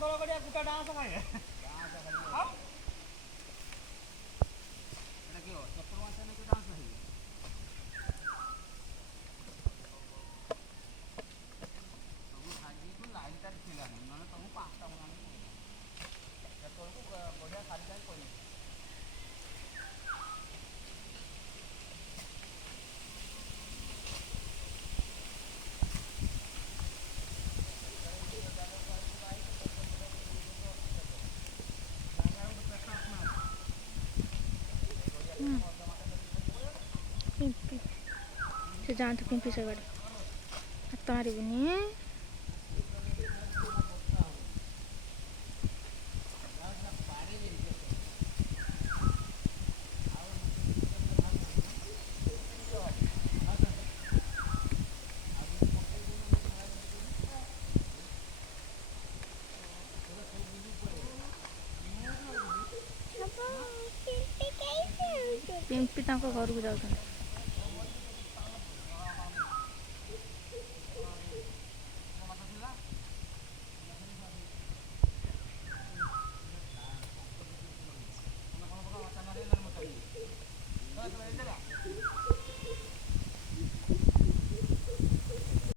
ଦଳ କରିବା ଗୁଟା ଡାଁସ ଖାଇବେ ଆଉ ଏଟା କିଅ ଚପଲ ମାଛ ନେଇକି ଡାଁସ ଖାଇବେ ସବୁ ଖାଇକି ଲାଇନଟା ଥିଲାନି ନହେଲେ ତମକୁ 5ଟା ମଣା ସେତେବେଳକୁ ବଢ଼ିଆ ଖାଲି ଖାଇ ପଡ଼ିବ से जातु पिंपी से गाड़ी हाथ मारबुनि पिंपी घर को जाऊँ